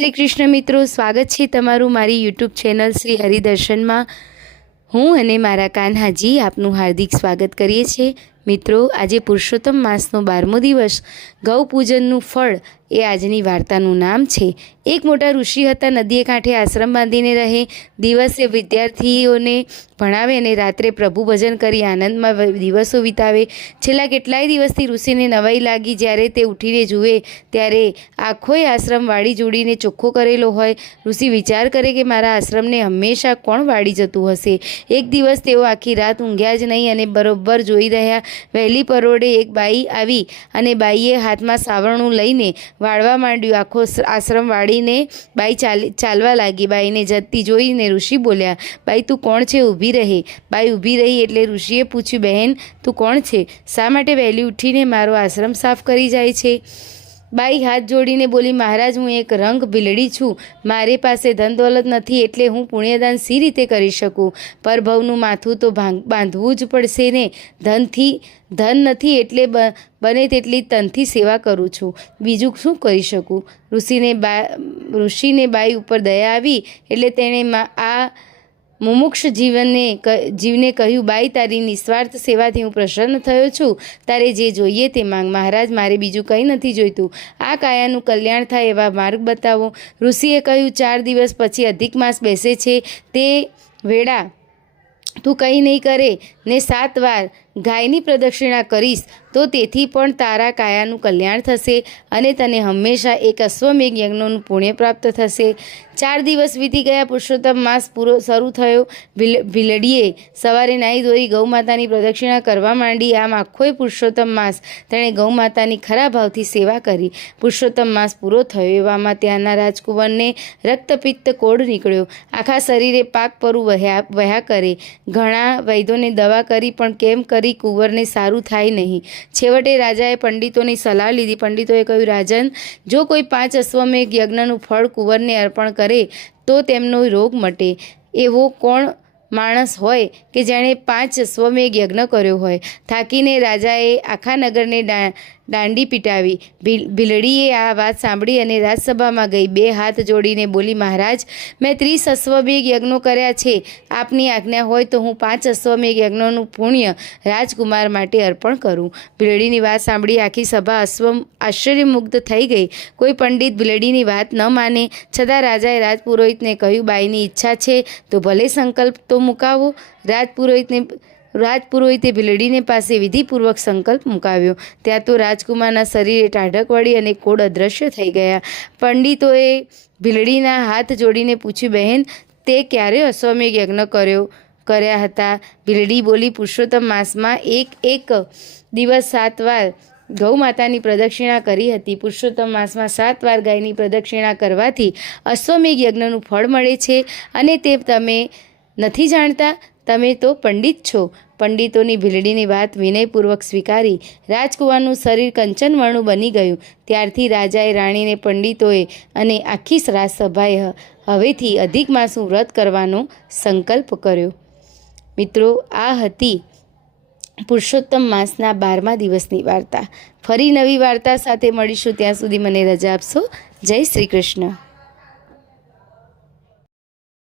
શ્રી કૃષ્ણ મિત્રો, સ્વાગત છે તમારું મારી યુટ્યુબ ચેનલ શ્રી હરિદર્શનમાં। હું અને મારા કાન્હાજી આપનું હાર્દિક સ્વાગત કરીએ છીએ। મિત્રો, આજે પુરુષોત્તમ માસનો 12મો દિવસ, ગૌ પૂજનનું ફળ એ આજની વાર્તાનું નામ છે। એક મોટા ઋષિ હતા, નદીએ કાંઠે આશ્રમ બાંધીને રહે। દિવસે વિદ્યાર્થીઓને ભણાવે અને રાત્રે પ્રભુ ભજન કરી આનંદમાં દિવસો વિતાવે। છેલ્લા કેટલાય દિવસથી ઋષિને નવાઈ લાગી। જ્યારે તે ઉઠીને જુએ ત્યારે આખોય આશ્રમ વાળી જોડીને ચોખ્ખો કરેલો હોય। ઋષિ વિચાર કરે કે મારા આશ્રમને હંમેશા કોણ વાળી જતું હશે। એક દિવસ તેઓ આખી રાત ઊંઘ્યા જ નહીં અને બરોબર જોઈ રહ્યા। વહેલી પરોઢે એક બાઈ આવી અને બાઈએ હાથમાં સાવરણું લઈને વાળવા માંડ્યું। આખો આશ્રમ વાળીને બાઈ ચાલવા લાગી। બાઈને જતી જોઈને ઋષિ બોલ્યા, બાઈ તું કોણ છે? ઊભી રહે। બાઈ ઊભી રહી એટલે ઋષિએ પૂછ્યું, બહેન તું કોણ છે? શા માટે વહેલી ઉઠીને મારો આશ્રમ સાફ કરી જાય છે? બાઈ હાથ જોડીને બોલી, મહારાજ હું એક રંગ ભીલડી છું। મારી પાસે ધન દોલત નથી એટલે હું પુણ્યદાન સી રીતે કરી શકું? પરભવનું માથું તો બાંધવું જ પડશે ને। ધન નથી એટલે બને તેટલી તનથી સેવા કરું છું, બીજું શું કરી શકું? ઋષિને બાઈ ઉપર દયા આવી એટલે તેણે આ મુમુક્ષ જીવને કહ્યું, બાઈ તારી નિસ્વાર્થ સેવાથી હું પ્રસન્ન થયો છું। તારે જે જોઈએ તે માંગ। મહારાજ મારે બીજું કંઈ નથી જોઈતું, આ કાયાનું કલ્યાણ થાય એવા માર્ગ બતાવો। ઋષિએ કહ્યું, 4 દિવસ પછી અધિક માસ બેસે છે, તે વેળા તું કંઈ નહીં કરે ને 7 વાર ગાયની પ્રદક્ષિણા કરીશ તો તેથી પણ તારા કાયાનું કલ્યાણ થશે અને તને હંમેશા એક અશ્વમેઘ યજ્ઞનું પુણ્ય પ્રાપ્ત થશે। 4 દિવસ વીતી ગયા। પુરુષોત્તમ માસ પૂરો શરૂ થયો। ભીલડીએ સવારે નાહી ધોઈ ગૌ માતાની પ્રદક્ષિણા કરવા માંડી। આમ આખોય પુરુષોત્તમ માસ તેણે ગૌ માતાની ખરા ભાવથી સેવા કરી। પુરુષોત્તમ માસ પૂરો થયો એવામાં ત્યાંના રાજકુંવરને રક્તપિત્ત કોઢ નીકળ્યો। આખા શરીરે પાક પરું વહ્યા કરે। ઘણા વૈદ્યોને દવા કરી પણ કેમ કરી કુંવરને સારું થાય નહીં। છેવટે રાજાએ પંડિતોની સલાહ લીધી। પંડિતોએ કહ્યું, રાજન, જો કોઈ 5 અશ્વમેઘ યજ્ઞનું ફળ કુંવરને અર્પણ કરે તો તેમનો રોગ મટે। એવો કોણ માણસ હોય કે જેણે 5 અશ્વમેઘ યજ્ઞ કર્યો હોય? થાકીને રાજાએ આખા નગરને દાંડી પીટાવી। ભીલડીએ આ વાત સાંભળી અને રાજસભામાં ગઈ। 2 હાથ જોડીને બોલી, મહારાજ મેં 30 અશ્વમેઘ યજ્ઞો કર્યા છે। આપની આજ્ઞા હોય તો હું 5 અશ્વમેઘ યજ્ઞોનું પુણ્ય રાજકુમાર માટે અર્પણ કરું। ભીલડીની વાત સાંભળી આખી સભા આશ્ચર્યમુગ્ધ થઈ ગઈ। કોઈ પંડિત ભીલડીની વાત ન માને છતાં રાજાએ રાજપુરોહિતને કહ્યું, બાઈની ઈચ્છા છે તો ભલે સંકલ્પ તો મુકાવો। રાજપુરોહિતે ભીલડીને પાસે વિધિપૂર્વક સંકલ્પ મુકાવ્યો। ત્યાં તો રાજકુમારના શરીરે ટાઢક વળી અને કોઢ અદૃશ્ય થઈ ગયા। પંડિતોએ ભીલડીના હાથ જોડીને પૂછ્યું, બહેન તે ક્યારે અશ્વમેઘ યજ્ઞ કર્યા હતા? ભીલડી બોલી, પુરુષોત્તમ માસમાં એક દિવસ 7 વાર ગૌ માતાની પ્રદક્ષિણા કરી હતી। પુરુષોત્તમ માસમાં 7 વાર ગાયની પ્રદક્ષિણા કરવાથી અશ્વમેઘ યજ્ઞનું ફળ મળે છે અને તે તમે નથી જાણતા? તમે તો પંડિત છો। પંડિતોની ભીલડીની વાત વિનયપૂર્વક સ્વીકારી। રાજકુમારનું શરીર કંચનવર્ણું બની ગયું। ત્યારથી રાજાએ, રાણીને, પંડિતોએ અને આખી રાજસભાએ હવેથી અધિક માસનું વ્રત કરવાનો સંકલ્પ કર્યો। મિત્રો, આ હતી પુરુષોત્તમ માસના 12મા દિવસની વાર્તા। ફરી નવી વાર્તા સાથે મળીશું, ત્યાં સુધી મને રજા આપશો। જય શ્રી કૃષ્ણ।